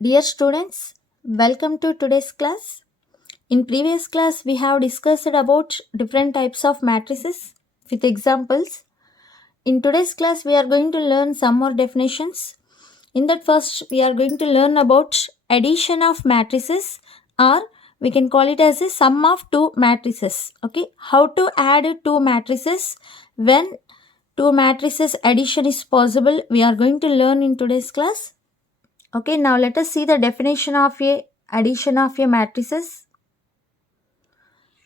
Dear students, welcome to today's class. In previous class, we have discussed about different types of matrices with examples. In today's class, we are going to learn some more definitions. In that first, we are going to learn about addition of matrices, or we can call it as a sum of two matrices. Okay, how to add two matrices when two matrices addition is possible, we are going to learn in today's class. Okay, now let us see the definition of a addition of a matrices.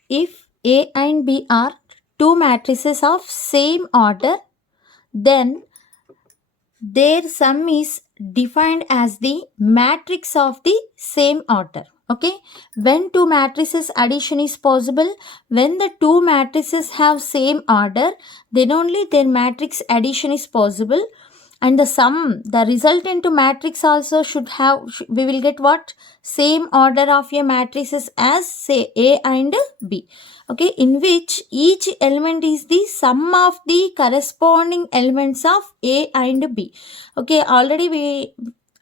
If A and B are two matrices of same order, then their sum is defined as the matrix of the same order. Okay, when two matrices addition is possible, when the two matrices have same order, then only their matrix addition is possible. And the resultant matrix also should have, we will get what? Same order of a matrices as say A and B. Okay, in which each element is the sum of the corresponding elements of A and B. Okay, already we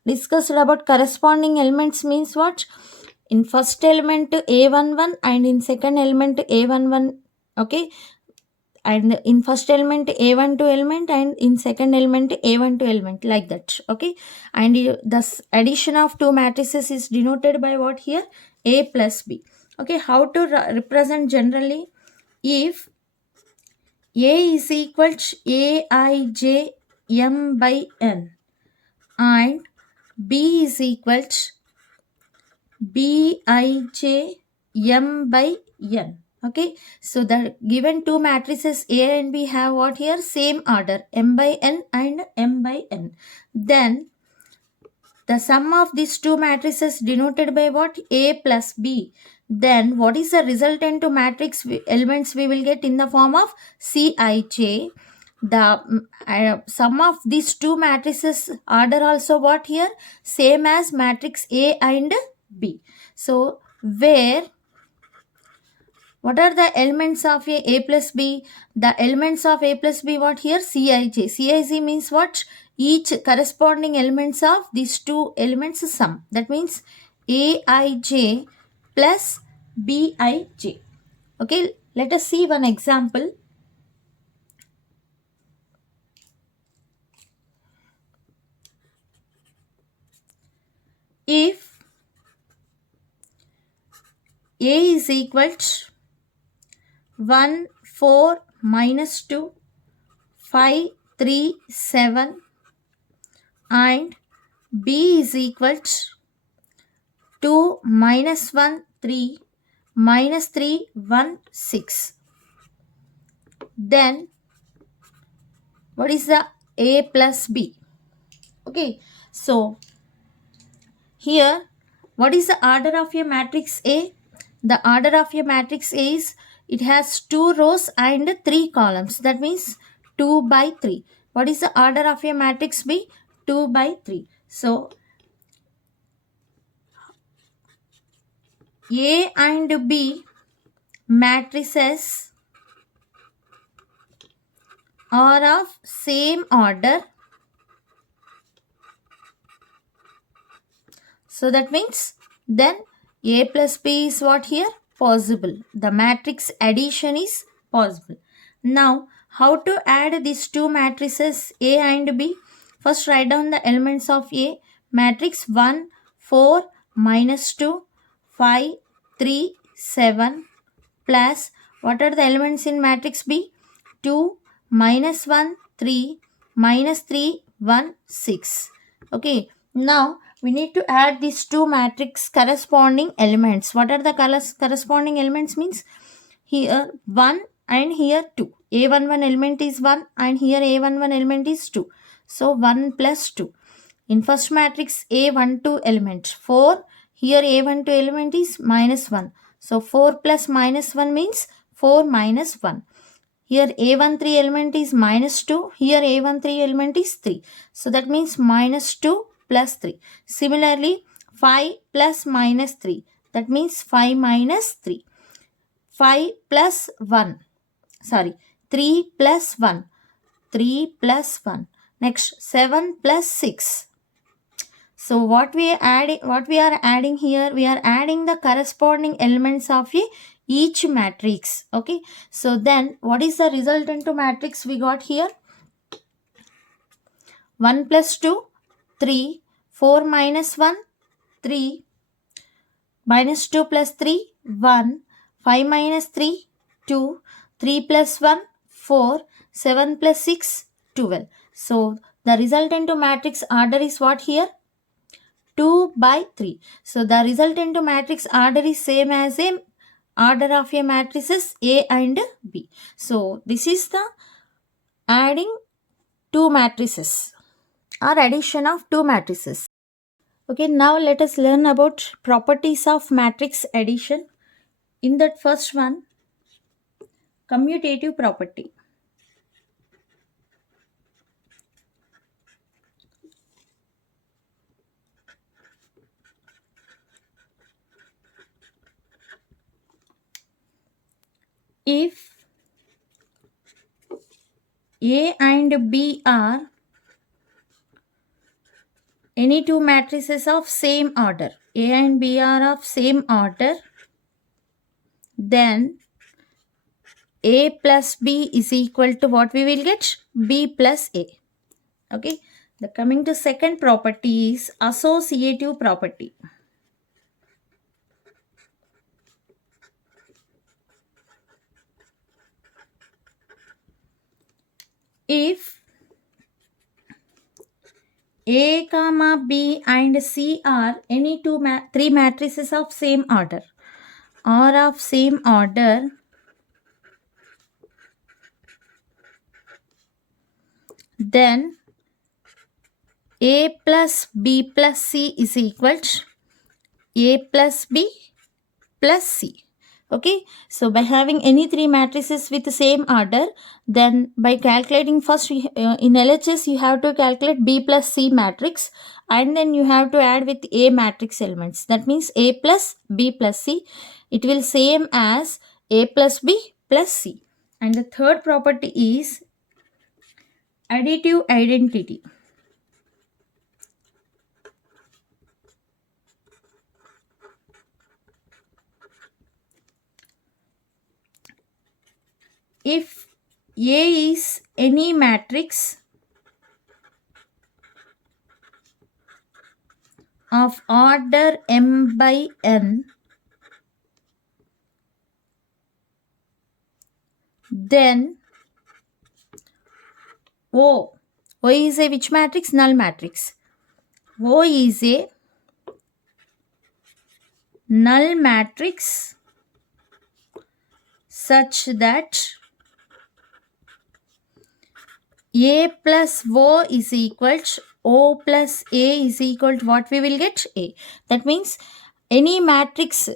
discussed about corresponding elements means what? In first element A11 and in second element A11. Okay, and in first element A12 element and in second element A12 element, like that. Okay, and thus addition of two matrices is denoted by what here? A plus B. Okay, how to represent generally? If A is equal to Aij m by n and B is equal to Bij m by n. Okay, so the given two matrices A and B have what here? Same order, m by n and m by n. Then the sum of these two matrices denoted by what? A plus B. Then what is the resultant to matrix elements we will get in the form of Cij. The sum of these two matrices order also what here? Same as matrix A and B. So where what are the elements of A plus B? The elements of A plus B what here? Cij. Cij means what? Each corresponding elements of these two elements sum. That means Aij plus Bij. Okay, let us see one example. If A is equal to 1, 4, minus 2, 5, 3, 7 and B is equal to 2, minus 1, 3, minus 3, 1, 6. Then what is the A plus B? Okay, so here what is the order of your matrix A? The order of your matrix A is it has 2 rows and 3 columns. That means 2 by 3. What is the order of your matrix B? 2 by 3. So A and B matrices are of same order. So that means then A plus B is what here? Possible. The matrix addition is possible. Now, how to add these two matrices A and B? First, write down the elements of A. Matrix 1, 4, minus 2, 5, 3, 7 plus what are the elements in matrix B? 2, minus 1, 3, minus 3, 1, 6. Okay, now we need to add these two matrix corresponding elements. What are the corresponding elements means? Here 1 and here 2. A11 element is 1 and here A11 element is 2. So 1 plus 2. In first matrix A12 element 4. Here A12 element is minus 1. So 4 plus minus 1 means 4 minus 1. Here A13 element is minus 2. Here A13 element is 3. So that means minus 2 plus 3. Similarly, 5 plus minus 3. That means 5 minus 3. 5 plus 1. Sorry, 3 plus 1. 3 plus 1. Next, 7 plus 6. So what we are adding here, we are adding the corresponding elements of each matrix. Okay, so then what is the resultant matrix we got here? 1 plus 2, 3, 4 minus 1, 3, minus 2 plus 3, 1, 5 minus 3, 2, 3 plus 1, 4, 7 plus 6, 12. So the resultant matrix order is what here? 2 by 3. So the resultant matrix order is same as a order of a matrices A and B. So this is the adding two matrices or addition of two matrices. Okay, now let us learn about properties of matrix addition. In that first one, commutative property. If A and B are any two matrices of same order, A and B are of same order, then A plus B is equal to what we will get? B plus A. Okay. The coming to second property is associative property. If A comma B and C are any three matrices of same order or of same order, then A plus B plus C is equal to A plus B plus C. Okay, so by having any three matrices with the same order, then by calculating first in LHS you have to calculate B plus C matrix, and then you have to add with A matrix elements. That means A plus B plus C. It will same as A plus B plus C. And the third property is additive identity. If A is any matrix of order m by n, then O is a which matrix? Null matrix. O is a null matrix such that A plus O is equal to O plus A is equal to what we will get? A. That means any matrix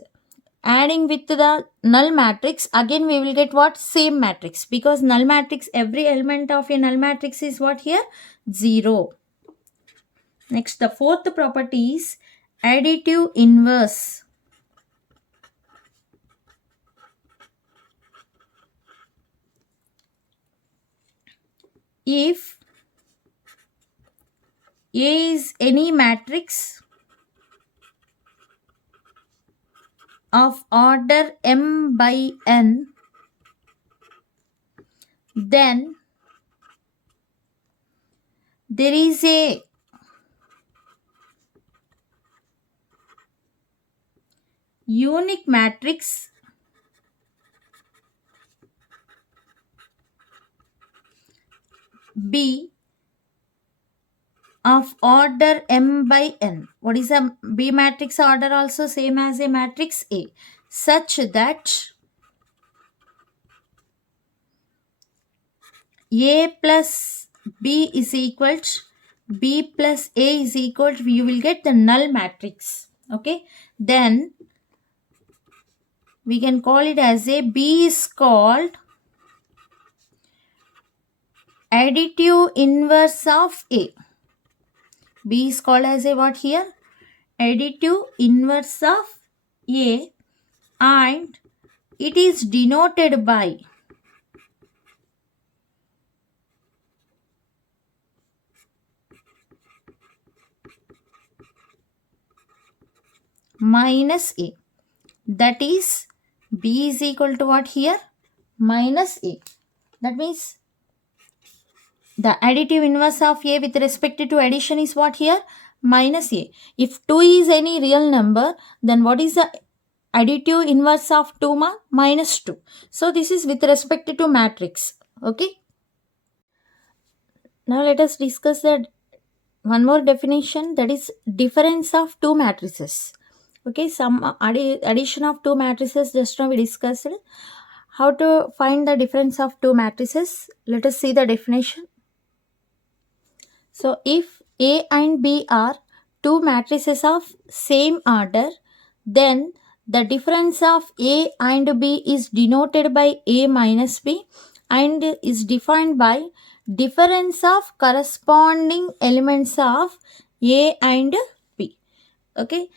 adding with the null matrix, again we will get what? Same matrix, because null matrix, every element of a null matrix is what here? 0. Next, the fourth property is additive inverse. If A is any matrix of order m by n, then there is a unique matrix B of order m by n. What is a B matrix order? Also same as a matrix A, such that A plus B is equal to B plus A is equal to, you will get the null matrix. Okay, then we can call it as a B is called additive inverse of A. B is called as a what here? Additive inverse of A, and it is denoted by minus A. That is B is equal to what here? Minus A. That means the additive inverse of A with respect to addition is what here? Minus A. If 2 is any real number, then what is the additive inverse of 2 minus 2? So this is with respect to matrix. Okay. Now let us discuss the one more definition, that is difference of two matrices. Okay, some addition of two matrices just now we discussed. How to find the difference of two matrices? Let us see the definition. So if A and B are two matrices of same order, then the difference of A and B is denoted by A minus B and is defined by difference of corresponding elements of A and B. Okay,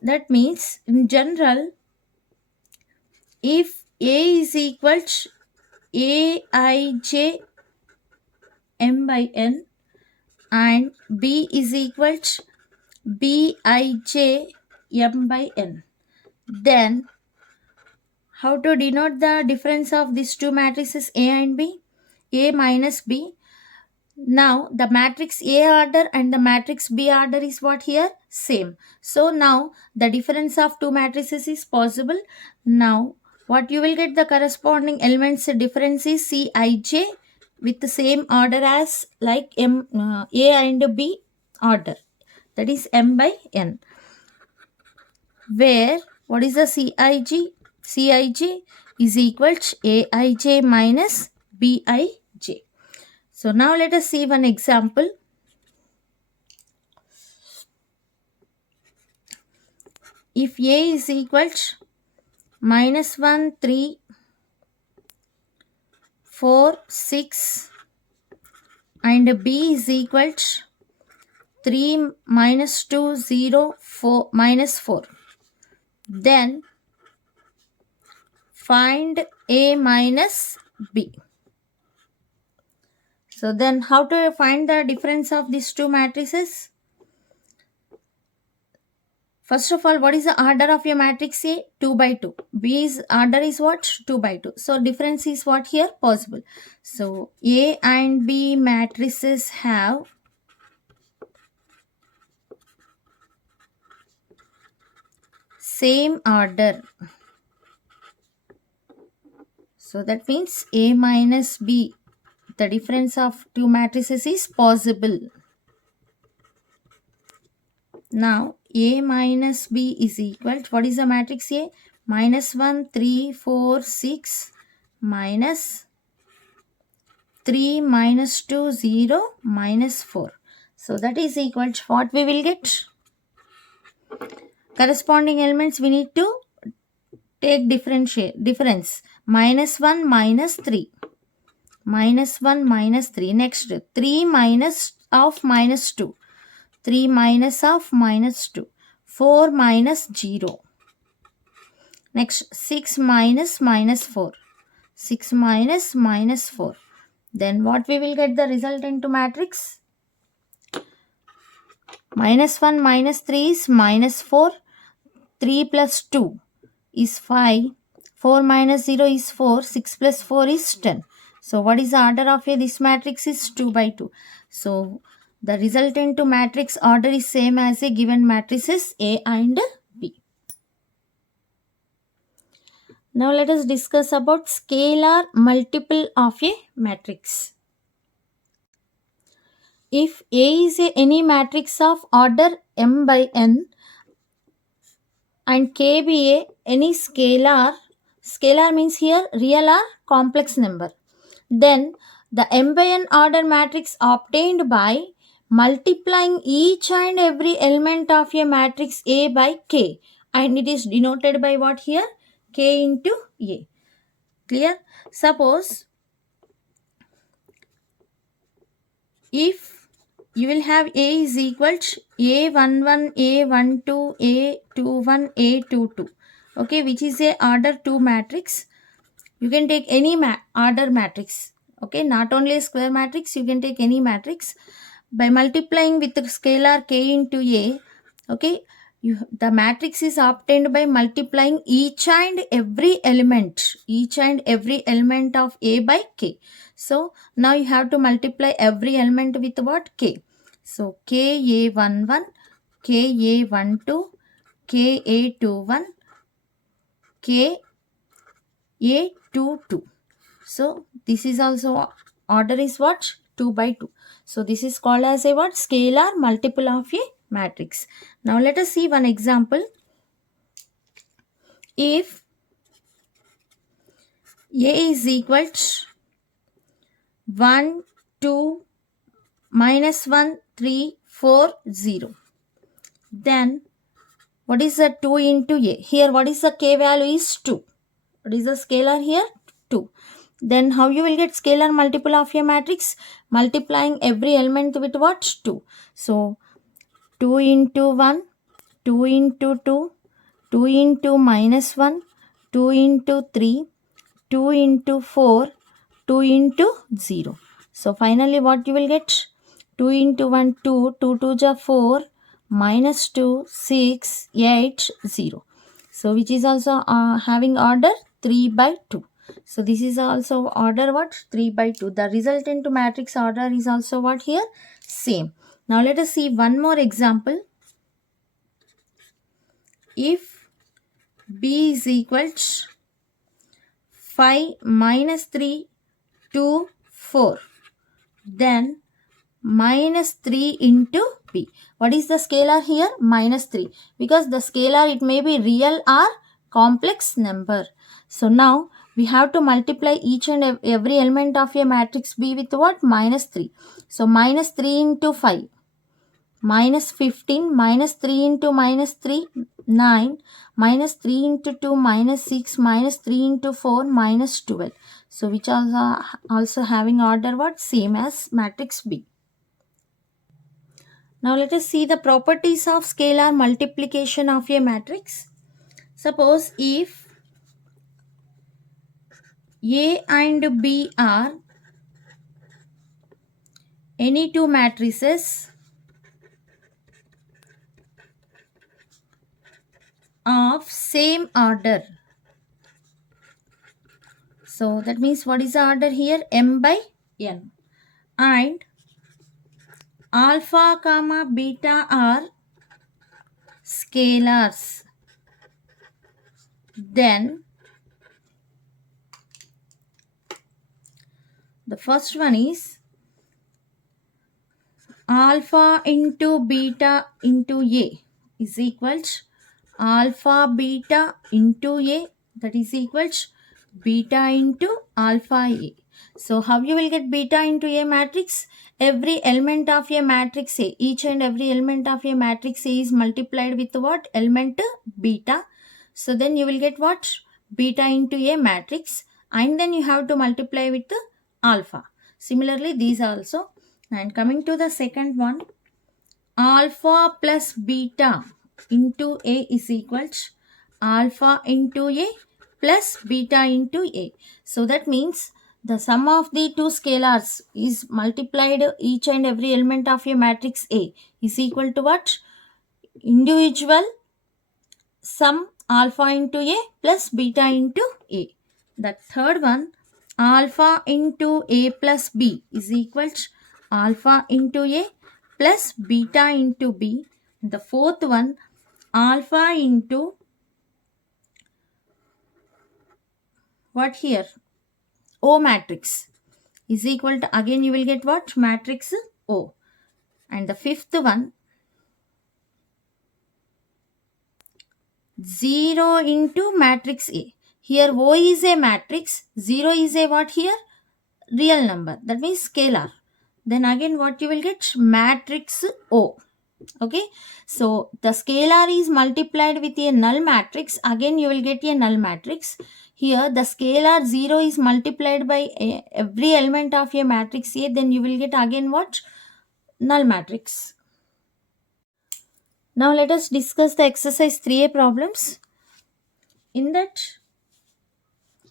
that means in general, if A is equal to Aij m by n and B is equal to Bij m by n, then how to denote the difference of these two matrices A and B? A minus B. Now the matrix A order and the matrix B order is what here? Same. So now the difference of two matrices is possible. Now what you will get, the corresponding elements difference is Cij with the same order as like A and B order, that is m by n, where what is the Cij? Cij is equal to Aij minus Bij. So now let us see one example. If A is equal to minus 1, 3, 4, 6 and B is equal to 3, minus 2, 0, 4, minus 4, then find A minus B. So then how to find the difference of these two matrices? First of all, what is the order of your matrix A? 2 by 2. B's order is what? 2 by 2. So difference is what here? Possible. So A and B matrices have same order. So that means A minus B, the difference of two matrices is possible. Now A minus B is equal to, what is the matrix A? Minus 1, 3, 4, 6 minus 3, minus 2, 0, minus 4. So that is equal to what we will get? Corresponding elements we need to take difference. Minus 1, minus 3. Minus 1, minus 3. Next, 3 minus of minus 2. 3 minus of minus 2. 4 minus 0. Next, 6 minus minus 4. 6 minus minus 4. Then what we will get the result into matrix? Minus 1 minus 3 is minus 4. 3 plus 2 is 5. 4 minus 0 is 4. 6 plus 4 is 10. So what is the order of this matrix is 2 by 2. So the resultant matrix order is same as a given matrices A and B. Now let us discuss about scalar multiple of a matrix. If A is any matrix of order m by n and K be any scalar means here real or complex number, then the m by n order matrix obtained by multiplying each and every element of a matrix A by K, and it is denoted by what here? K into A. Clear? Suppose if you will have A is equal to A11, A12, A21, A22, okay, which is a order 2 matrix. You can take any order matrix, okay, not only a square matrix, you can take any matrix by multiplying with the scalar K into A, okay. the matrix is obtained by multiplying each and every element of A by K. So now you have to multiply every element with what? K. So KA11, KA12, KA21, KA22. So this is also order is what? 2 by 2. So this is called as a what? Scalar multiple of a matrix. Now let us see one example. If A is equal to 1, 2, minus 1, 3, 4, 0, then what is the 2 into A? Here what is the K value is 2. What is the scalar here? 2. Then how you will get scalar multiple of your matrix? Multiplying every element with what? 2. So 2 into 1, 2 into 2, 2 into minus 1, 2 into 3, 2 into 4, 2 into 0. So finally what you will get? 2 into 1, 2, 2 to the 4, minus 2, 6, 8, 0. So which is also having order 3 by 2. So this is also order what? 3 by 2. The resultant matrix order is also what here? Same. Now let us see one more example. If B is equal to 5 minus 3, 2, 4, then minus 3 into B. What is the scalar here? Minus 3. Because the scalar, it may be real or complex number. So now we have to multiply each and every element of a matrix B with what? Minus 3. So minus 3 into 5. Minus 15, minus 3 into minus 3, 9, minus 3 into 2, minus 6, minus 3 into 4, minus 12. So which are also having order what? Same as matrix B. Now let us see the properties of scalar multiplication of a matrix. Suppose if A and B are any two matrices of same order. So that means what is the order here? M by N. And alpha comma beta are scalars. Then the first one is alpha into beta into A is equal to alpha beta into A, that is equal to beta into alpha A. So how you will get beta into A matrix? Every element of a matrix A, each and every element of a matrix A is multiplied with what? Element beta. So then you will get what? Beta into A matrix, and then you have to multiply with alpha. Similarly these also. And coming to the second one, alpha plus beta into A is equal to alpha into A plus beta into A. So that means the sum of the two scalars is multiplied each and every element of a matrix A is equal to what? Individual sum alpha into A plus beta into A. The third one, alpha into A plus B is equal to alpha into A plus beta into B. The fourth one, alpha into what here? O matrix is equal to, again you will get what? Matrix O. And the fifth one, 0 into matrix A. Here O is a matrix, 0 is a what here? Real number, that means scalar. Then again what you will get? Matrix O. Okay, so the scalar is multiplied with a null matrix, again you will get a null matrix. Here the scalar 0 is multiplied by every element of a matrix A, then you will get again what? Null matrix. Now let us discuss the exercise 3A problems. In that,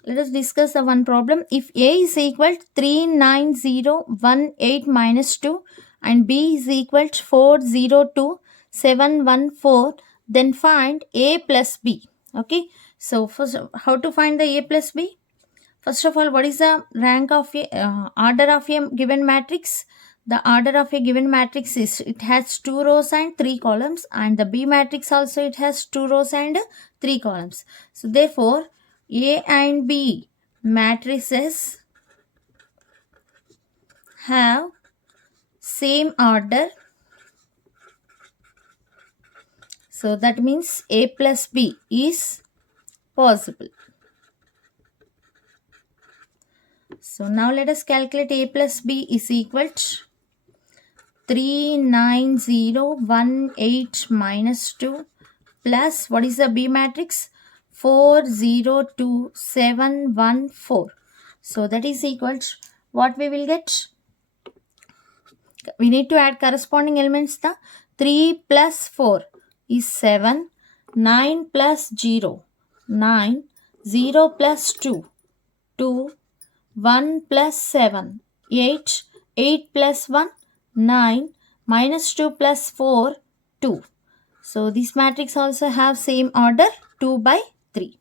let us discuss the one problem. If A is equal to 39018 minus 2 and B is equal to 402714, then find A plus B. Okay, so first, how to find the A plus B? First of all, what is the rank of a order of a given matrix? The order of a given matrix is it has 2 rows and 3 columns, and the B matrix also it has 2 rows and 3 columns. So therefore, A and B matrices have same order. So that means A plus B is possible. So now let us calculate A plus B is equal to 39018 minus 2 plus what is the B matrix? 402714. So that is equal to what we will get? We need to add corresponding elements. The 3 plus 4 is 7, 9 plus 0, 9, 0 plus 2, 2, 1 plus 7, 8, 8 plus 1, 9, minus 2 plus 4, 2. So this matrix also have same order 2 by 3.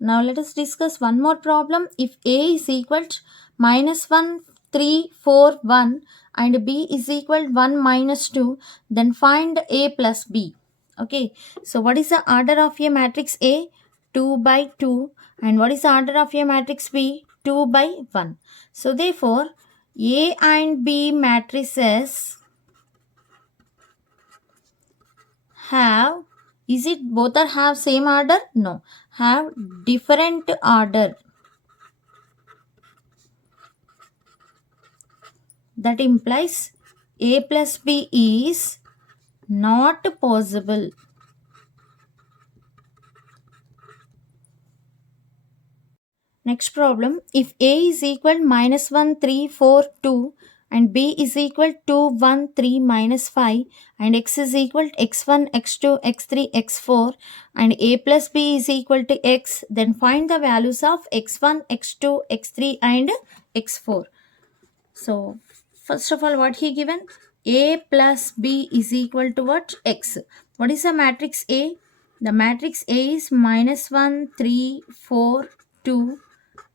Now let us discuss one more problem. If A is equal to minus 1, 3, 4, 1 and B is equal to 1 minus 2, then find A plus B. Okay, so what is the order of a matrix A? 2 by 2. And what is the order of a matrix B? 2 by 1. So therefore, A and B matrices have, is it both are have same order? No, have different order. That implies A plus B is not possible. Next problem, if A is equal minus 1, 3, 4, 2 and B is equal to 1, 3, minus 5 and X is equal to X1, X2, X3, X4 and A plus B is equal to X, then find the values of X1, X2, X3 and X4. So first of all, what he given? A plus B is equal to what? X. What is the matrix A? The matrix A is minus 1, 3, 4, 2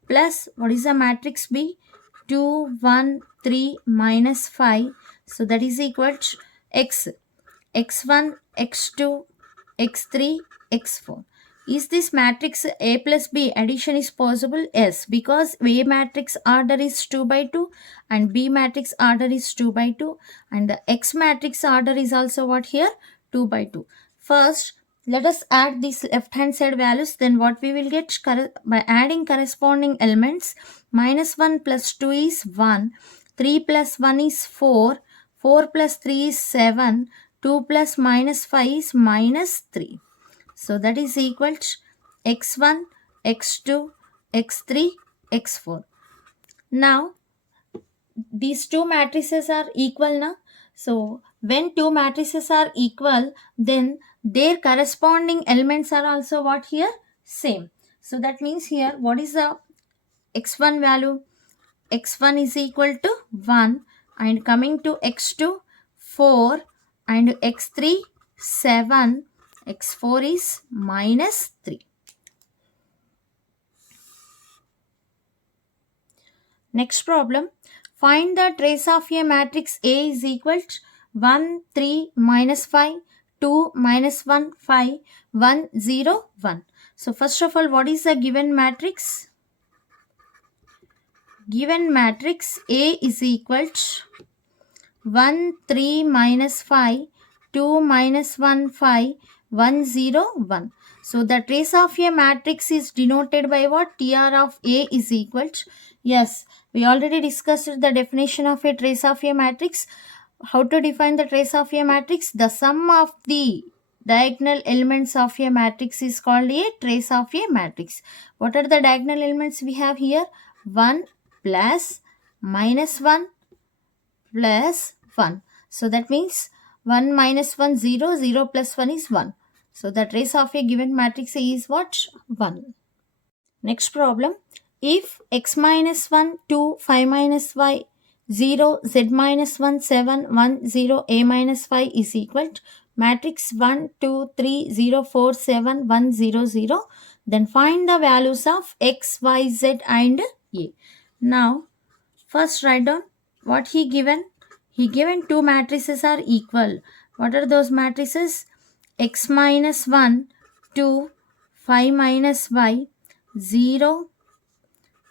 plus what is the matrix B? 2, 1, 3, minus 5. So that is equal to X. X1, X2, X3, X4. Is this matrix A plus B addition is possible? Yes, because A matrix order is 2 by 2 and B matrix order is 2 by 2 and the X matrix order is also what here? 2 by 2. First, let us add these left hand side values. Then what we will get by adding corresponding elements, minus 1 plus 2 is 1, 3 plus 1 is 4, 4 plus 3 is 7, 2 plus minus 5 is minus 3. So that is equal to x1, x2, x3, x4. Now these two matrices are equal now. So when two matrices are equal, then their corresponding elements are also what here? Same. So that means here what is the x1 value? X1 is equal to 1 and coming to x2 4 and x3 7, x4 is minus 3. Next problem, find the trace of a matrix A is equal to 1, 3, minus 5, 2, minus 1, 5, 1, 0, 1. So first of all, what is the given matrix? Given matrix A is equal to 1, 3, minus 5, 2, minus 1, 5, 1, 0, 1. So the trace of a matrix is denoted by what? TR of A is equal to, yes, we already discussed the definition of a trace of a matrix. How to define the trace of a matrix? The sum of the diagonal elements of a matrix is called a trace of a matrix. What are the diagonal elements we have here? 1 plus minus 1 plus 1. So that means 1 minus 1, 0, 0 plus 1 is 1. So the trace of a given matrix is what? 1. Next problem. If x minus 1, 2, 5 minus y, 0, z minus 1, 7, 1, 0, a minus 5 is equal to matrix 1, 2, 3, 0, 4, 7, 1, 0, 0. Then find the values of x, y, z and a. Now, first write down what he given. He given two matrices are equal. What are those matrices? X minus 1, 2, 5 minus y, 0,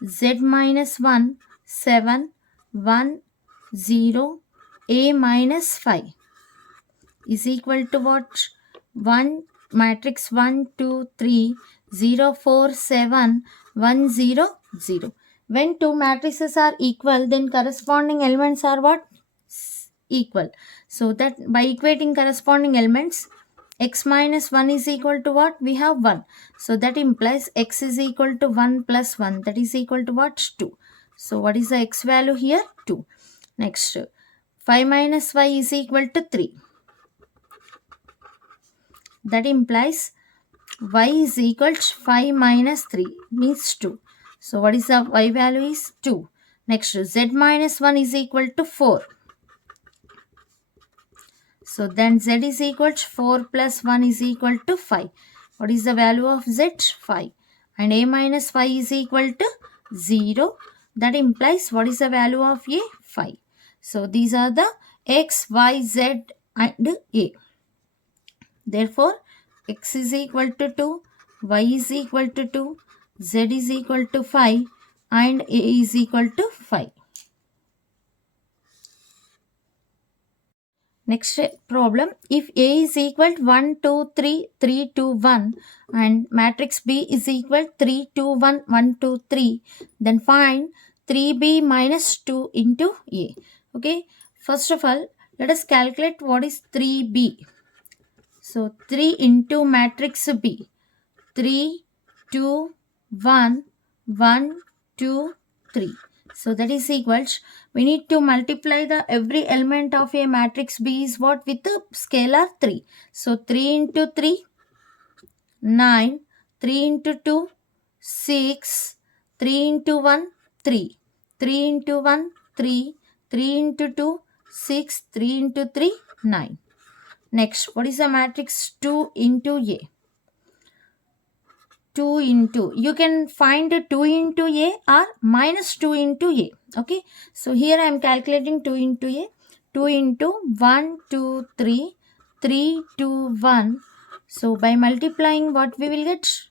z minus 1, 7, 1, 0, a minus 5 is equal to what? 1 matrix 1, 2, 3, 0, 4, 7, 1, 0, 0. When two matrices are equal, then corresponding elements are what? Equal. So that by equating corresponding elements, x minus 1 is equal to what? We have 1. So that implies x is equal to 1 plus 1. That is equal to what? 2. So what is the x value here? 2. Next, 5 minus y is equal to 3. That implies y is equal to 5 minus 3 means 2. So what is the y value is 2. Next, z minus 1 is equal to 4. So then z is equal to 4 plus 1 is equal to 5. What is the value of z? 5. And a minus 5 is equal to 0. That implies what is the value of a? 5. So these are the x, y, z and a. Therefore, x is equal to 2, y is equal to 2, z is equal to 5 and a is equal to 5. Next problem, if A is equal to 1, 2, 3, 3, 2, 1 and matrix B is equal to 3, 2, 1, 1, 2, 3, then find 3B minus 2 into A. Okay, first of all, let us calculate what is 3B. So 3 into matrix B, 3, 2, 1, 1, 2, 3. So that is equals, we need to multiply the every element of a matrix B is what? With the scalar 3. So 3 into 3, 9, 3 into 2, 6, 3 into 1, 3, 3 into 1, 3, 3 into 2, 6, 3 into 3, 9. Next, what is the matrix 2 into A? 2 into, you can find 2 into A or minus 2 into A. Okay, so here I am calculating 2 into A. 2 into 1, 2, 3, 3, 2, 1. So by multiplying, what we will get?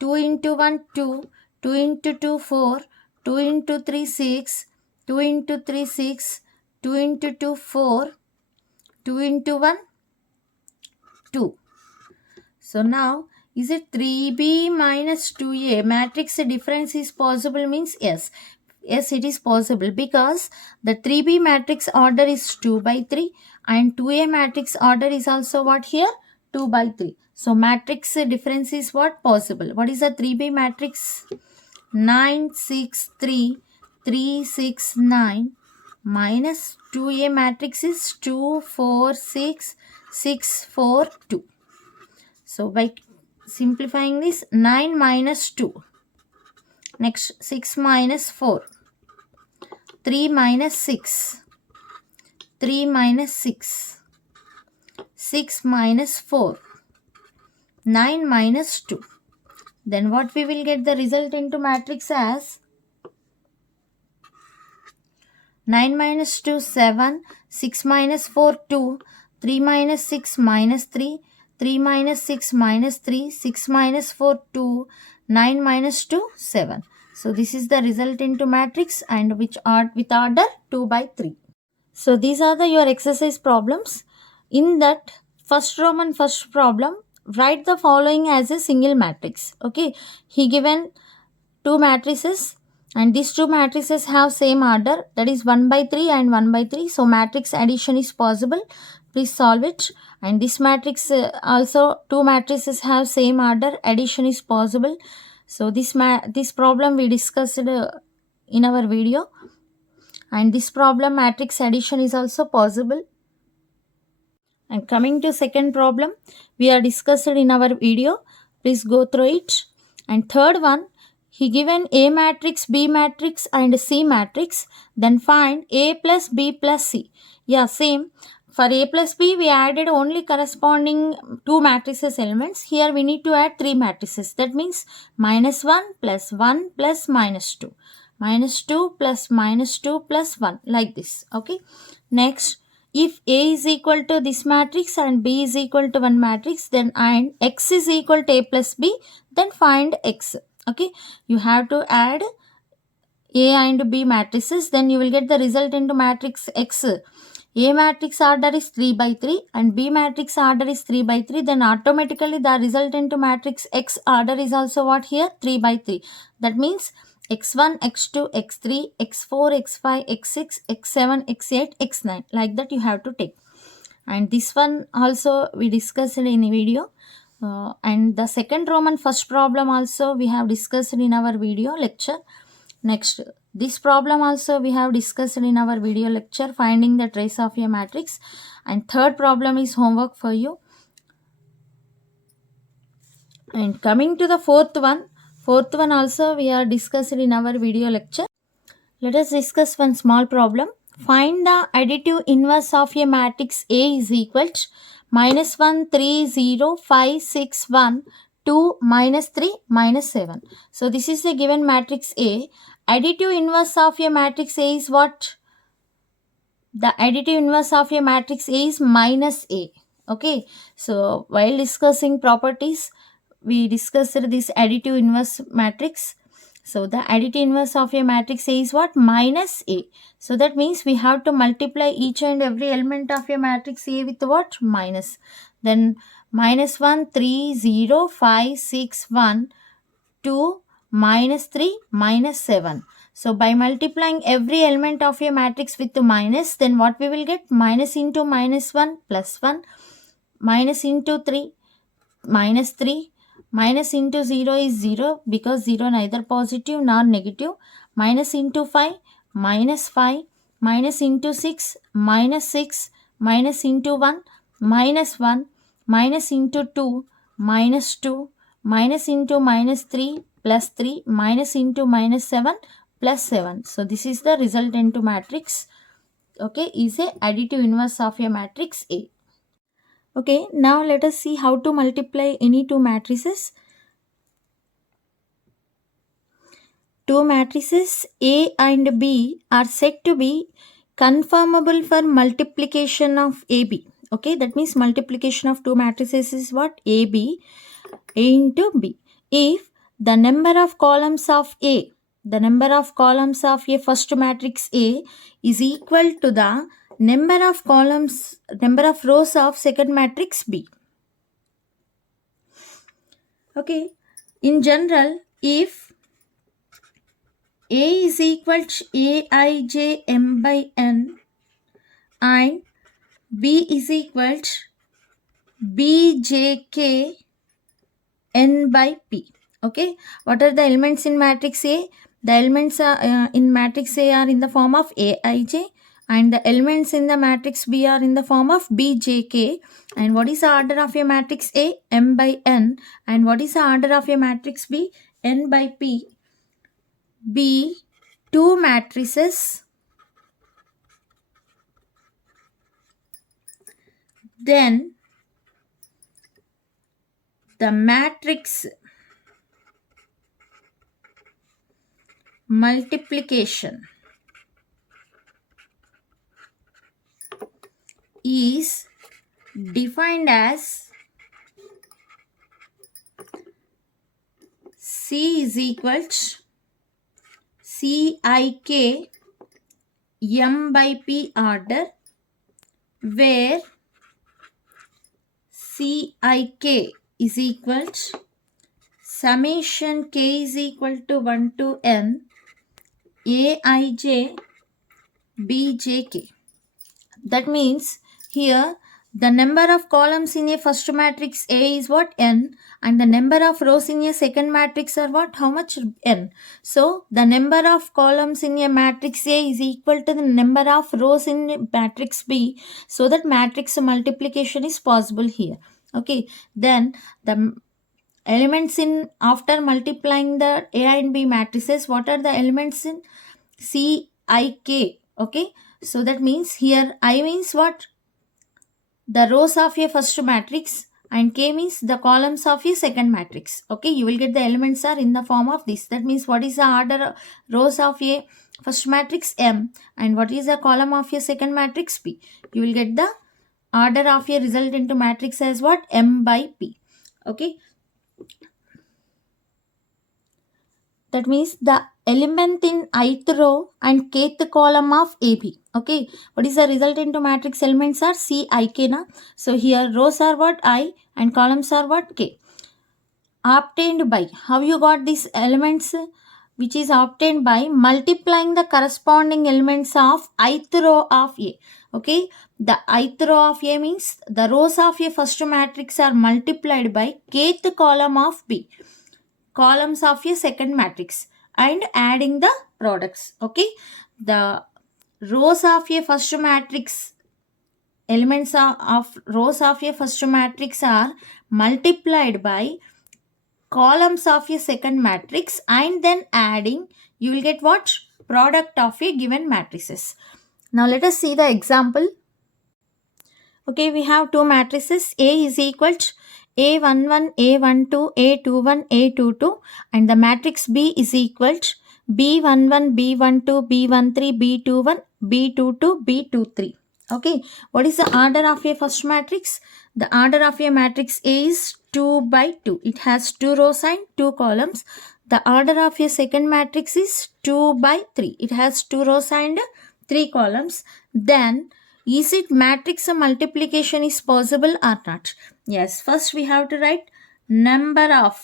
2 into 1, 2, 2 into 2, 4, 2 into 3, 6, 2 into 3, 6, 2 into 2, 4, 2 into 1, 2. So now, is it 3B minus 2A? Matrix difference is possible means yes. Yes, it is possible because the 3B matrix order is 2 by 3 and 2A matrix order is also what here? 2 by 3. So matrix difference is what? Possible. What is the 3B matrix? 9, 6, 3, 3, 6, 9 minus 2A matrix is 2, 4, 6, 6, 4, 2. So by simplifying this, 9 minus 2. Next, 6 minus 4. 3 minus 6. 3 minus 6. 6 minus 4. 9 minus 2. Then what we will get the result into matrix as 9 minus 2, 7. 6 minus 4, 2. 3 minus 6 minus 3. 3 minus 6 minus 3, 6 minus 4, 2, 9 minus 2, 7. So this is the result into matrix and which are with order 2 by 3. So these are your exercise problems. In that first Roman first problem, write the following as a single matrix. Okay, he given two matrices and these two matrices have same order, that is 1 by 3 and 1 by 3. So matrix addition is possible. Please solve it. And this matrix also two matrices have same order, addition is possible. So this problem we discussed in our video, and this problem matrix addition is also possible. And coming to second problem, we are discussed in our video. Please go through it. And third one, he given A matrix, B matrix and C matrix. Then find A plus B plus C. Yeah, same. for A plus B, we added only corresponding two matrices elements. Here we need to add three matrices. That means minus 1 plus 1 plus minus 2. Minus 2 plus minus 2 plus 1, like this. Okay. Next, if A is equal to this matrix and B is equal to one matrix, then and X is equal to A plus B, then find X. Okay. You have to add A and B matrices, then you will get the result into matrix X. A matrix order is 3 by 3 and B matrix order is 3 by 3, then automatically the result into matrix X order is also what here? 3 by 3. That means x1, x2, x3, x4, x5, x6, x7, x8, x9. Like that you have to take. And this one also we discussed in a video. And the second Roman first problem also we have discussed in our video lecture. Next, this problem also we have discussed in our video lecture, finding the trace of a matrix. And third problem is homework for you. And coming to the fourth one also we are discussed in our video lecture. Let us discuss one small problem. Find the additive inverse of a matrix A is equal to minus 1, 3, 0, 5, 6, 1, 2, minus 3, minus 7. So this is a given matrix A. Additive inverse of a matrix A is what? The additive inverse of a matrix A is minus A. Okay. So while discussing properties, we discussed this additive inverse matrix. So the additive inverse of a matrix A is what? Minus A. So that means we have to multiply each and every element of a matrix A with what? Minus. Then minus 1, 3, 0, 5, 6, 1, 2, minus 3, minus 7. So by multiplying every element of a matrix with the minus, then what we will get? Minus into minus 1 plus 1, minus into 3, minus 3, minus into 0 is 0 because 0 neither positive nor negative, minus into 5, minus 5, minus into 6, minus 6, minus into 1, minus 1, minus into 2, minus 2, minus into minus 3 plus 3, minus into minus 7 plus 7. So this is the result into matrix. Okay, is a additive inverse of a matrix A. Okay, now let us see how to multiply any two matrices. Two matrices A and B are said to be conformable for multiplication of AB. Okay, that means multiplication of two matrices is what? AB, A into B. If the number of columns of A, the number of columns of a first matrix A is equal to the number of columns, number of rows of second matrix B. Okay, in general, if A is equal to Aij m by n and B is equal to Bjk n by p. Okay, what are the elements in matrix A? The elements are in matrix A are in the form of Aij, and the elements in the matrix B are in the form of Bjk. And what is the order of a matrix A? M by n. And what is the order of a matrix B? N by p. B, two matrices, then the matrix multiplication is defined as C is equal to Cik m by p order, where Cik is equal to summation k is equal to 1 to n Aij Bjk. That means here the number of columns in a first matrix A is what? N, and the number of rows in a second matrix are what? How much? N. So the number of columns in a matrix A is equal to the number of rows in matrix B, so that matrix multiplication is possible here. Okay, then the elements in, after multiplying the A and B matrices, what are the elements in Cik? Okay, so that means here I means what? the rows of a first matrix, and K means the columns of a second matrix. Okay, you will get the elements are in the form of this. That means what is the order rows of a first matrix? M. And what is the column of a second matrix? P. You will get the order of a result into matrix as what? M by P. Okay, that means the element in ith row and kth column of AB. Okay, what is the result into matrix? Elements are C, I, K na. So here rows are what? I, and columns are what? K. Obtained by, how you got these elements? Which is obtained by multiplying the corresponding elements of ith row of A. Okay, the ith row of A means the rows of a first matrix are multiplied by kth column of B, columns of a second matrix, and adding the products. Okay, the rows of a first matrix, elements of rows of a first matrix are multiplied by columns of a second matrix, and then adding, you will get what? Product of a given matrices. Now let us see the example. Okay, we have two matrices. A is equal to A11, A12, A21, A22, and the matrix B is equal to B11, B12, B13, B21, B22, B23. Okay, what is the order of a first matrix? The order of a matrix A is 2 by 2. It has 2 rows and 2 columns. The order of a second matrix is 2 by 3. It has 2 rows and 3 columns. Then is it matrix multiplication is possible or not? Yes, first we have to write number of,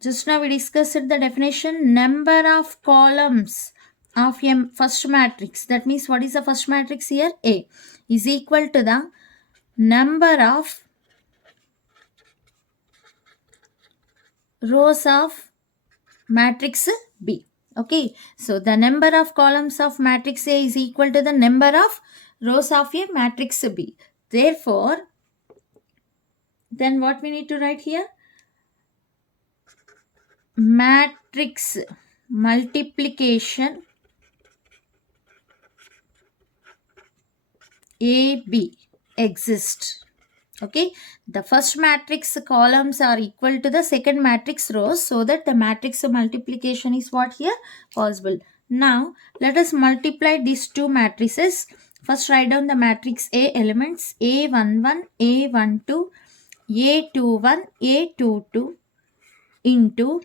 just now we discussed the definition, number of columns of a first matrix. That means what is the first matrix here? A is equal to the number of rows of matrix B. Okay, so the number of columns of matrix A is equal to the number of rows of a matrix B. Therefore, then what we need to write here? Matrix multiplication AB exists. Okay, the first matrix columns are equal to the second matrix rows, so that the matrix multiplication is what here? Possible. Now let us multiply these two matrices. First write down the matrix A elements A11, A12, A21, A22 into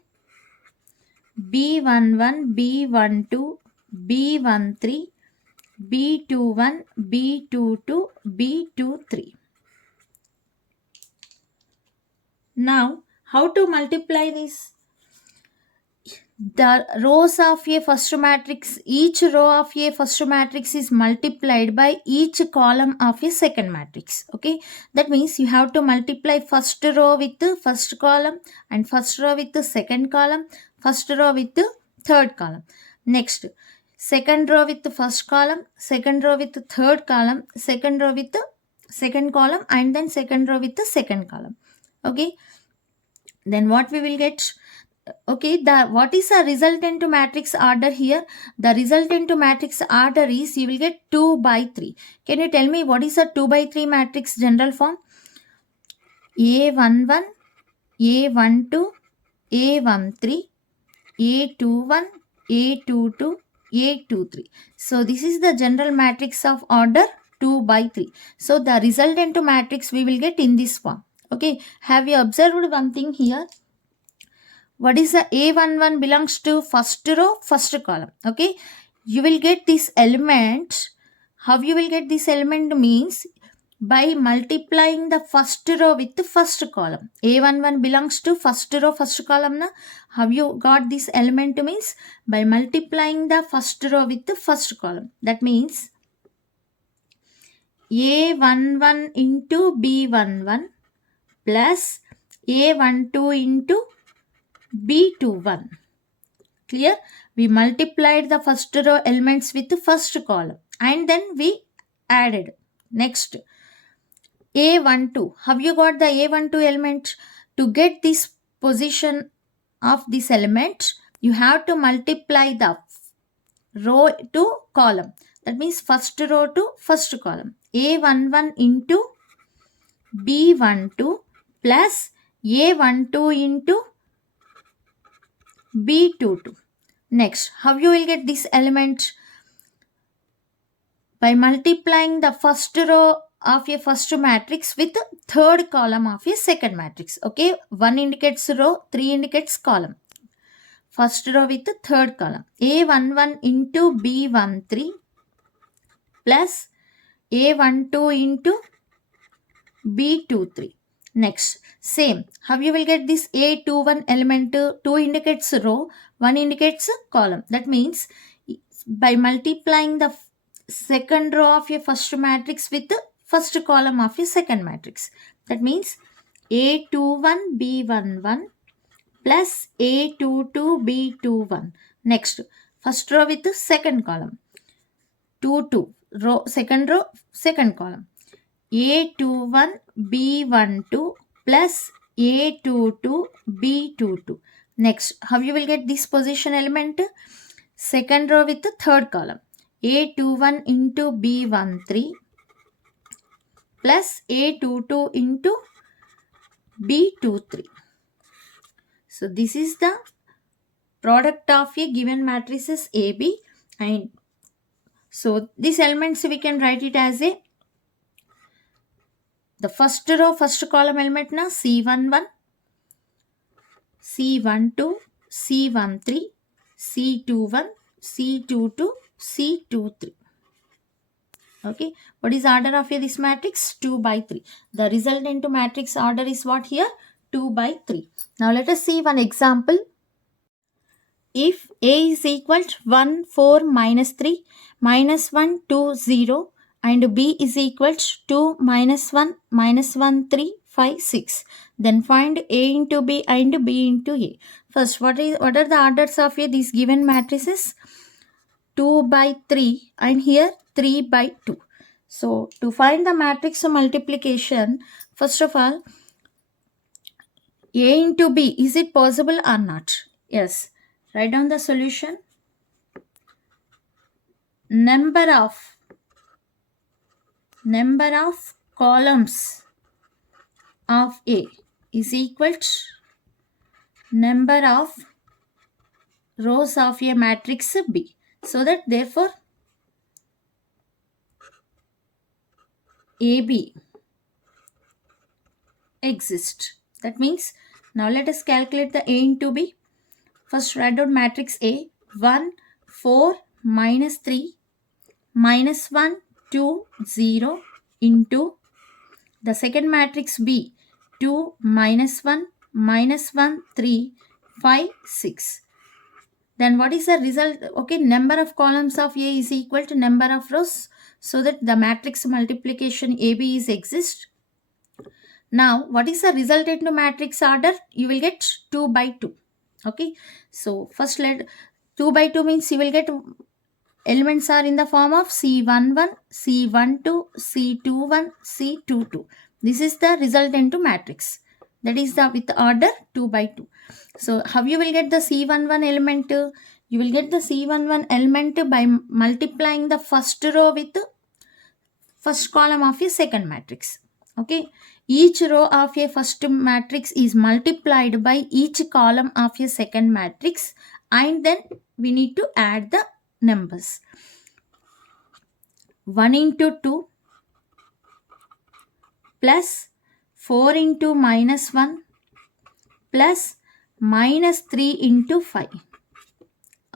B11, B12, B13, B21, B22, B23. Now, how to multiply this? The rows of a first matrix, each row of a first matrix is multiplied by each column of a second matrix. Okay, that means you have to multiply first row with the first column, and first row with the second column, first row with the third column. Next, second row with the first column, second row with the third column, second row with the second column, and then second row with the second column. Okay, then what we will get? Okay, what is the resultant to matrix order here? The resultant to matrix order is, you will get 2 by 3. Can you tell me what is a 2 by 3 matrix general form? A11, A12, A13, A21, A22, A23. So this is the general matrix of order 2 by 3. So the resultant to matrix we will get in this form. Okay, have you observed one thing here? What is the A11 belongs to first row, first column. Okay, you will get this element. How you will get this element means by multiplying the first row with the first column. A11 belongs to first row, first column. Na? How you got this element means by multiplying the first row with the first column. That means A11 into B11 plus A12 into B21. Clear? We multiplied the first row elements with the first column, and then we added. Next, A12. How you got the A12 element? To get this position of this element, you have to multiply the row to column. That means first row to first column. A11 into B12 plus A12 into B22. Next, how you will get this element? By multiplying the first row of a first matrix with the third column of a second matrix. Okay, 1 indicates row, 3 indicates column. First row with the third column. A11 into B13 plus A12 into B23. Next, same. How you will get this A21 element? 2 indicates row, 1 indicates column. That means by multiplying the second row of your first matrix with the first column of your second matrix. That means A21 B11 plus A22 B21. Next, first row with the second column. 2 row, second row, second column. A21 B12 plus A22 B22. Next, how you will get this position element? Second row with the third column. A21 into B13 plus A22 into B23. So this is the product of a given matrices AB, and so these elements we can write it as a the first row first column element na C11, C12, C13, C21, C22, C23. Okay, what is order of this matrix? 2 by 3. The resultant matrix order is what here? 2 by 3. Now let us see one example. If A is equal to 1, 4, minus 3, minus 1, 2, 0, and B is equal to 2, minus 1, minus 1, 3, 5, 6. Then find A into B and B into A. First, what are the orders of these given matrices? 2 by 3 and here 3 by 2. So, to find the matrix multiplication, first of all, A into B, is it possible or not? Yes. Write down the solution. Number of columns of A is equal to number of rows of a matrix B. So that therefore AB exists. That means now let us calculate the A into B. First write down matrix A. 1, 4, minus 3, minus 1, 2, 0 into the second matrix B. 2, minus 1, minus 1, 3, 5, 6. Then what is the result? Okay, number of columns of A is equal to number of rows, so that the matrix multiplication AB is exist. Now, what is the resultant matrix order? You will get 2 by 2. Okay, so first let 2 by 2 means you will get elements are in the form of C11, C12, C21, C22. This is the resultant matrix. That is the with order 2 by 2. So how you will get the C11 element? You will get the C11 element by multiplying the first row with the first column of a second matrix. Okay, each row of a first matrix is multiplied by each column of a second matrix, and then we need to add the numbers. 1 into 2 plus 4 into minus 1 plus minus 3 into 5.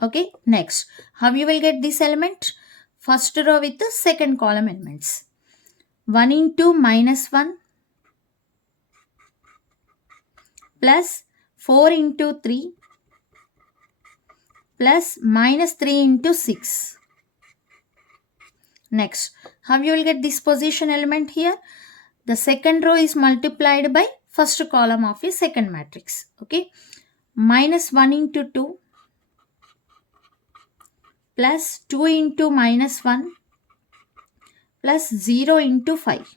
Okay, next, how you will get this element? First row with the second column elements. 1 into minus 1 plus 4 into 3 plus minus 3 into 6. Next, how you will get this position element here? The second row is multiplied by first column of a second matrix. Okay, minus 1 into 2 plus 2 into minus 1 plus 0 into 5.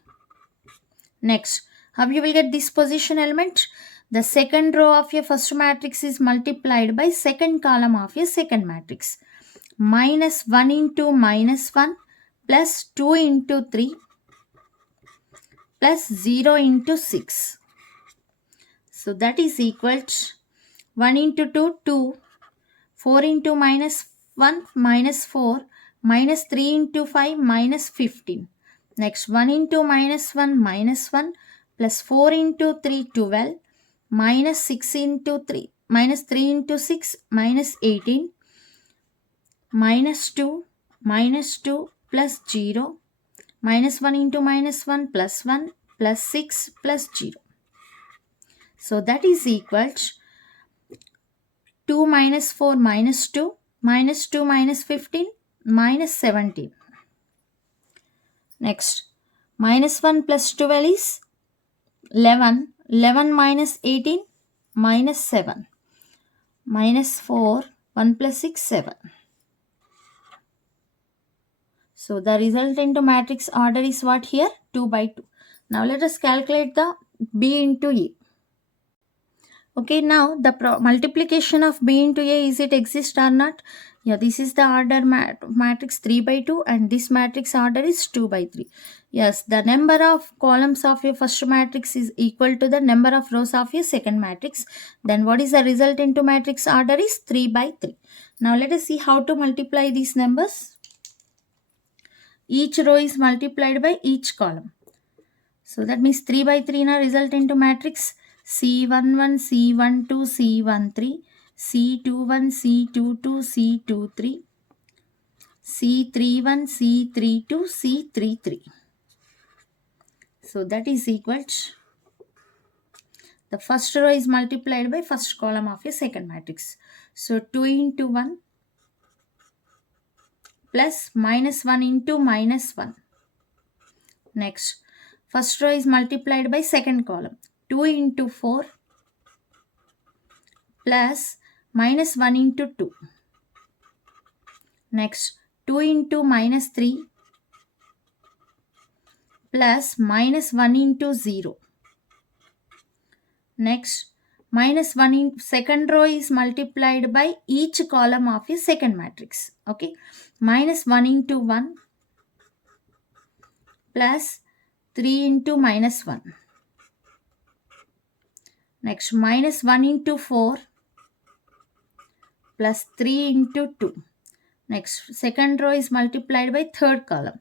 Next, how you will get this position element? The second row of your first matrix is multiplied by second column of your second matrix. Minus 1 into minus 1 plus 2 into 3 plus 0 into 6. So that is equal to 1 into 2, 2, 4 into minus 1, minus 4, minus 3 into 5, minus 15. Next, 1 into minus 1, minus 1, plus 4 into 3, 12, minus 6 into 3, minus 3 into 6, minus 18, minus 2, plus 0, minus 1 into minus 1, plus 1, plus 6, plus 0. So that is equal to 2 minus 4 minus 2, minus 2 minus 15, minus 17. Next, minus 1 plus 12 is 11, 11 minus 18, minus 7, minus 4, 1 plus 6, 7. So the resultant matrix order is what here? 2 by 2. Now let us calculate the B into A. Okay, now the multiplication of B into A, is it exist or not? Yeah, this is the order matrix 3 by 2 and this matrix order is 2 by 3. Yes, the number of columns of your first matrix is equal to the number of rows of your second matrix. Then what is the result into matrix order is 3 by 3. Now let us see how to multiply these numbers. Each row is multiplied by each column. So that means 3 by 3 na result into matrix C11, C12, C13, C21, C22, C23, C31, C32, C33. So that is equal to the first row is multiplied by first column of your second matrix. So 2 into 1 plus minus 1 into minus 1. Next, first row is multiplied by second column. 2 into 4 plus minus 1 into 2. Next, 2 into minus 3 plus minus 1 into 0. Next, minus 1 in second row is multiplied by each column of your second matrix. Okay, minus 1 into 1 plus 3 into minus 1. Next, minus 1 into 4 plus 3 into 2. Next, second row is multiplied by third column.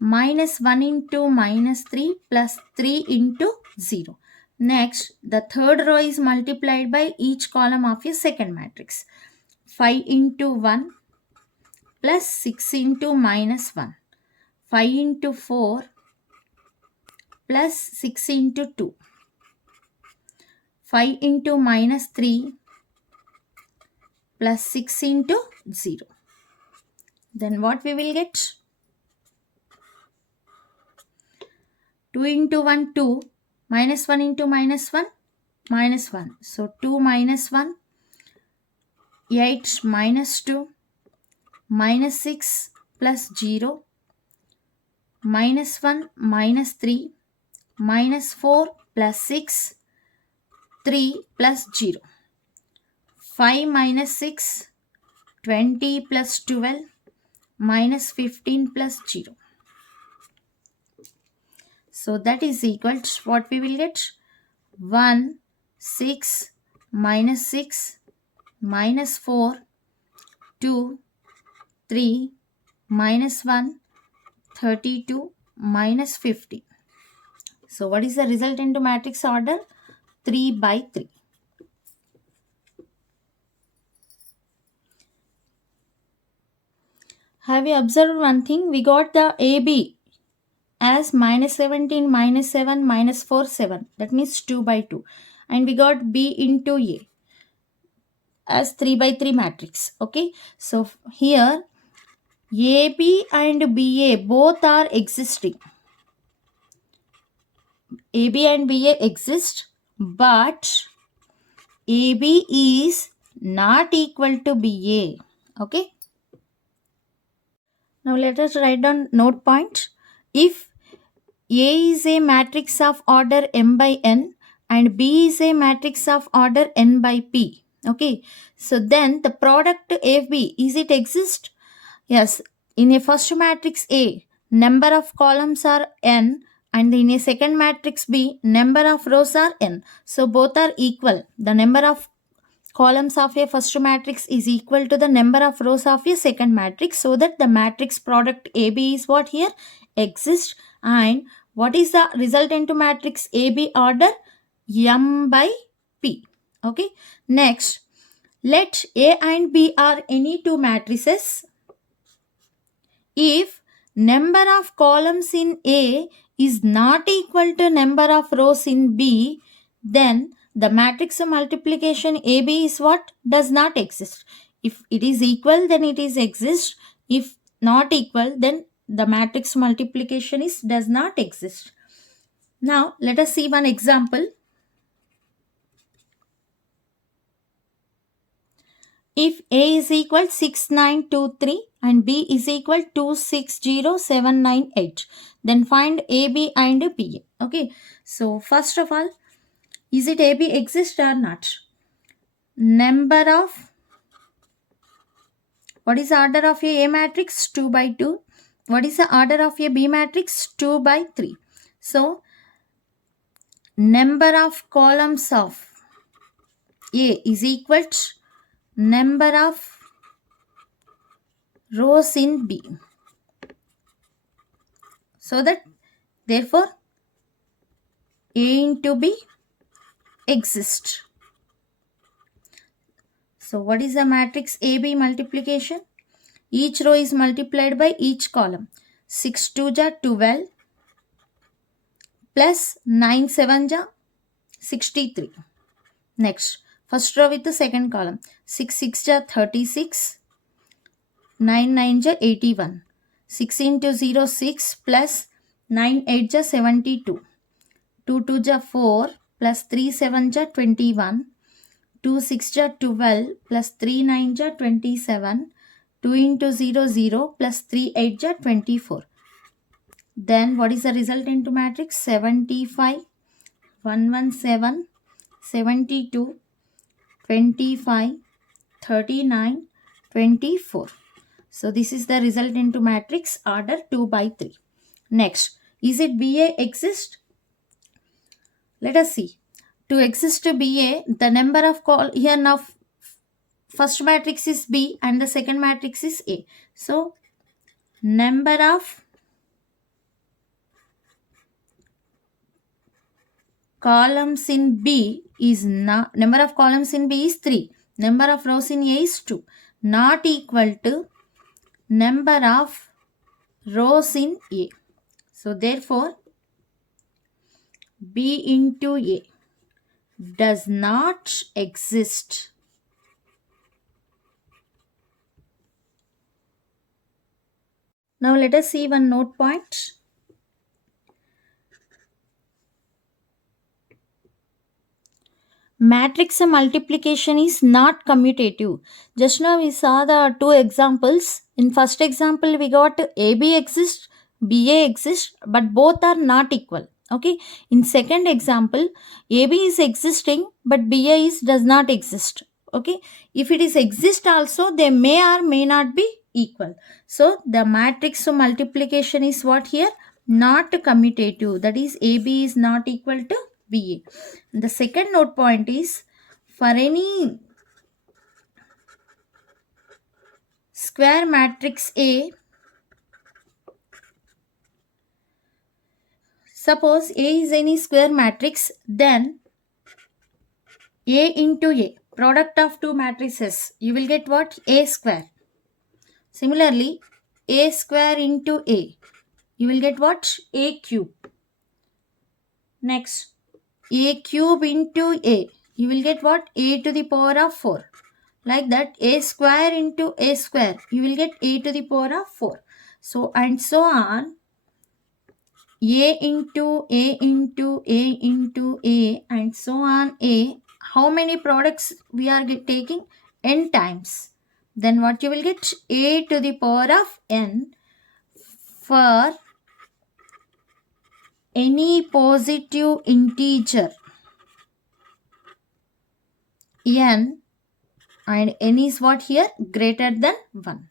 Minus 1 into minus 3 plus 3 into 0. Next, the third row is multiplied by each column of your second matrix. 5 into 1 plus 6 into minus 1. 5 into 4 plus 6 into 2. 5 into minus 3 plus 6 into 0. Then what we will get? 2 into 1, 2. Minus 1 into minus 1, minus 1. So 2 minus 1, 8 minus 2, minus 6 plus 0, minus 1, minus 3, minus 4 plus 6, 3 plus 0. 5 minus 6, 20 plus 12, minus 15 plus 0. So that is equal to what we will get? 1, 6, minus 6, minus 4, 2, 3, minus 1, 32, minus 50. So what is the result into matrix order? 3 by 3. Have you observed one thing? We got the AB as minus 17, minus 7, minus 4, 7. That means 2 by 2. And we got B into A as 3 by 3 matrix. Okay. So here AB and BA both are existing. AB and BA exist, but AB is not equal to BA. Okay. Now let us write down note point. If A is a matrix of order m by n and B is a matrix of order n by p. Okay. So then the product AB, is it exist? Yes. In a first matrix A, number of columns are n And in a second matrix B, number of rows are n. So both are equal. The number of columns of a first matrix is equal to the number of rows of a second matrix, so that the matrix product AB is what here exists. And what is the result into matrix AB order? M by P. Okay. Next, let A and B are any two matrices if number of columns in A is not equal to number of rows in B, then the matrix multiplication AB is what? Does not exist. If it is equal, then it is exist. If not equal, then the matrix multiplication is does not exist. Now let us see one example. If A is equal 6923 and B is equal 260798, then find AB and BA. Okay, so first of all, is it AB exist or not? Number of, what is the order of a matrix? 2 by 2. What is the order of a B matrix? 2 by 3. So, number of columns of A is equal to number of rows in B. So that therefore A into B exists. So what is the matrix AB multiplication? Each row is multiplied by each column. 6 2 ja 12 plus 9 7 ja 63. Next, first row with the second column. 6 6 ja 36. 9 9 ja 81. 6 into 0 6 plus 9 8 ja 72. 2 2 ja 4 plus 3 7 ja 21. 2 6 ja 12 plus 3 9 ja 27. 2 into 0 0 plus 3 8 ja 24. Then what is the result into matrix? 75, 117, 72, 25, 39, 24. So this is the result into matrix order 2 by 3. Next, is it BA exist? Let us see. To exist to BA, the number of here now first matrix is B and the second matrix is A. So number of columns in B is not, number of columns in B is 3. Number of rows in A is 2. Not equal to number of rows in A. So therefore B into A does not exist. Now let us see one note point. Matrix multiplication is not commutative. Just now we saw the two examples. In first example we got AB exists, BA exists, but both are not equal. Okay. In second example, AB is existing, but BA is does not exist. Okay. If it is exist also, they may or may not be equal. So the matrix multiplication is what here? Not commutative. That is AB is not equal to BA. The second note point is, for any square matrix A, suppose A is any square matrix, then A into A, product of two matrices, you will get what? A square. Similarly, A square into A, you will get what? A cube. Next, A cube into A, you will get what? A to the power of 4. Like that, A square into A square, you will get A to the power of 4. So, and so on. A into A into A into A and so on A. How many products we are taking? N times. Then what you will get? A to the power of N for any positive integer N, and N is what here? Greater than 1.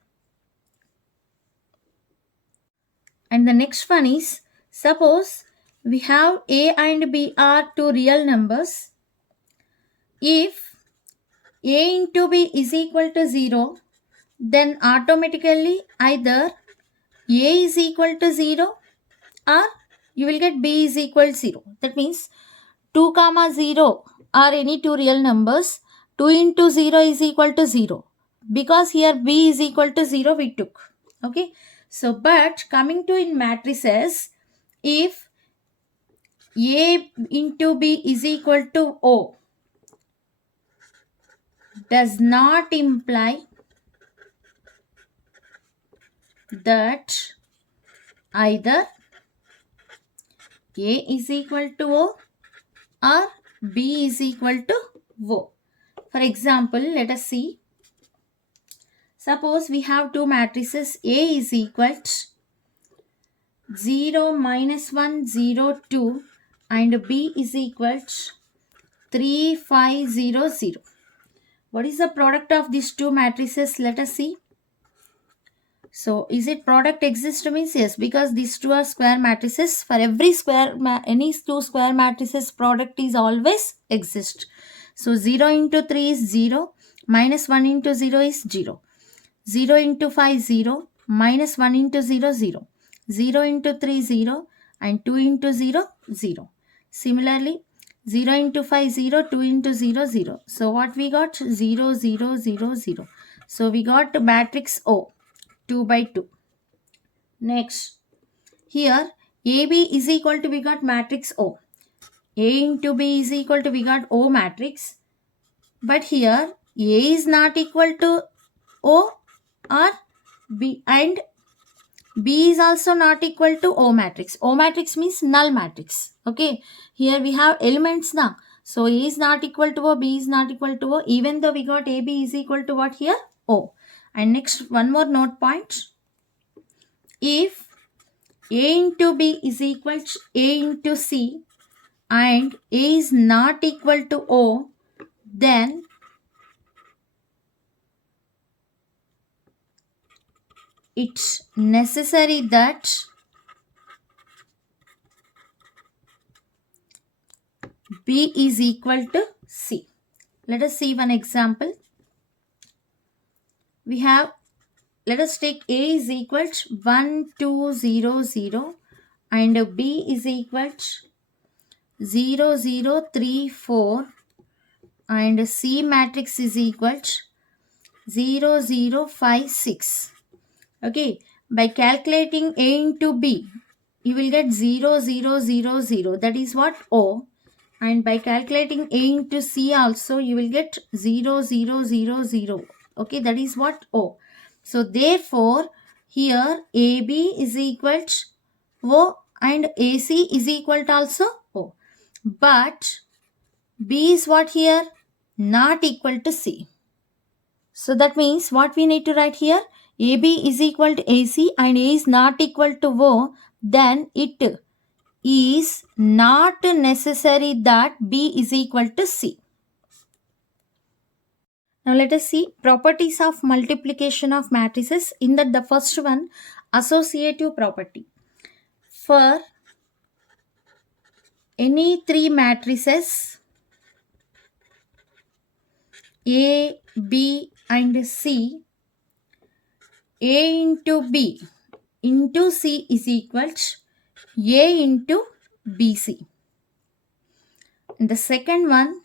And the next one is, suppose we have A and B are two real numbers. If A into B is equal to 0, then automatically either A is equal to 0 or you will get B is equal to 0. That means 2 comma 0 are any two real numbers. 2 into 0 is equal to 0. Because here B is equal to 0 we took. Okay. So but coming to in matrices, if A into B is equal to O does not imply that either A is equal to O or B is equal to O. For example, let us see. Suppose we have two matrices. A is equal to 0, -1, 0, 2 and B is equal to 3, 5, 0, 0. What is the product of these two matrices? Let us see. So, is it product exists means yes, because these two are square matrices. For every square, any two square matrices, product is always exist. So, 0 into 3 is 0, -1 into 0 is 0. 0 into 5, 0, -1 into 0, 0. 0 into 3, 0 and 2 into 0, 0. Similarly, 0 into 5, 0, 2 into 0, 0. So, what we got? 0, 0, 0, 0. So, we got matrix O. 2 by 2. Next, here AB is equal to we got matrix O. A into B is equal to we got O matrix. But here A is not equal to O or B and B is also not equal to O matrix. O matrix means null matrix. Okay. Here we have elements now. So A is not equal to O, B is not equal to O. Even though we got AB is equal to what here? O. And next one more note point. If A into B is equal to A into C and A is not equal to O, then it's necessary that B is equal to C. Let us see one example. We have, let us take A is equal to 1, 2, 0, 0 and B is equal to 0, 0, 3, 4 and C matrix is equal to 0, 0, 5, 6. Okay, by calculating A into B, you will get 0, 0, 0, 0. That is what? O. And by calculating A into C also, you will get 0, 0, 0, 0. Okay, that is what? O. So, therefore, here AB is equal to O and AC is equal to also O. But B is what here? Not equal to C. So that means what we need to write here? AB is equal to AC and A is not equal to O. Then it is not necessary that B is equal to C. Now let us see properties of multiplication of matrices. In that the first one, associative property. For any three matrices A, B and C, A into B into C is equal to A into BC. And the second one,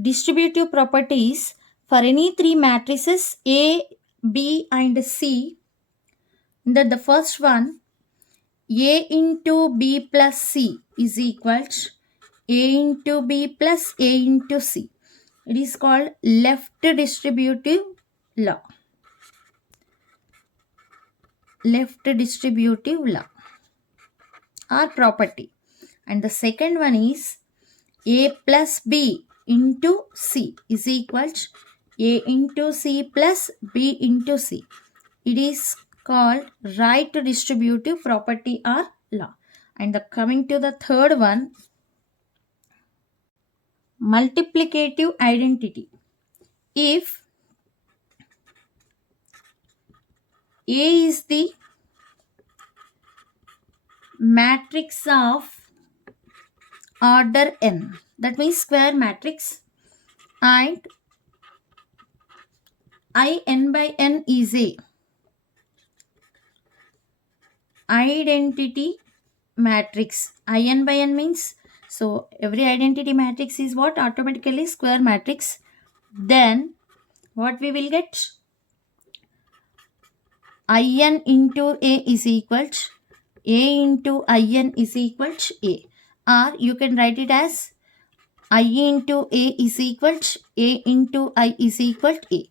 distributive properties for any three matrices A, B and C. That the first one, A into B plus C is equal to A into B plus A into C. It is called left distributive law. Left distributive law or property. And the second one is A plus B into C is equal to A into C plus B into C. It is called right distributive property or law. And coming to the third one, multiplicative identity. If A is the matrix of order n, that means square matrix, and in by n is a identity matrix. In by n means, so every identity matrix is what? Automatically square matrix. Then what we will get? In into a is equal to a into in is equal to a, or you can write it as I into a is equal to a into I is equal to a.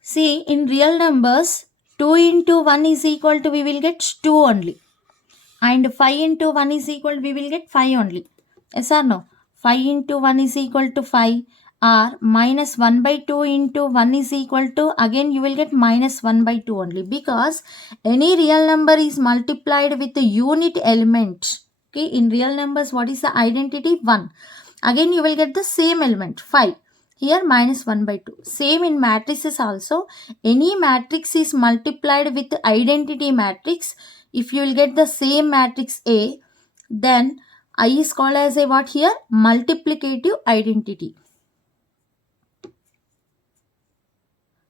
See, in real numbers, 2 into 1 is equal to, we will get 2 only, and 5 into 1 is equal, we will get 5 only. Yes or no? 5 into 1 is equal to 5, or minus 1 by 2 into 1 is equal to, again you will get minus 1 by 2 only, because any real number is multiplied with a unit element. Okay, in real numbers, what is the identity? 1. Again you will get the same element, 5. Here minus 1 by 2. Same in matrices also. Any matrix is multiplied with identity matrix. If you will get the same matrix A, then I is called as a what here? Multiplicative identity.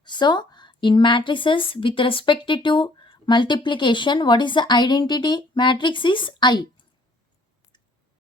So, in matrices with respect to multiplication, what is the identity matrix is I.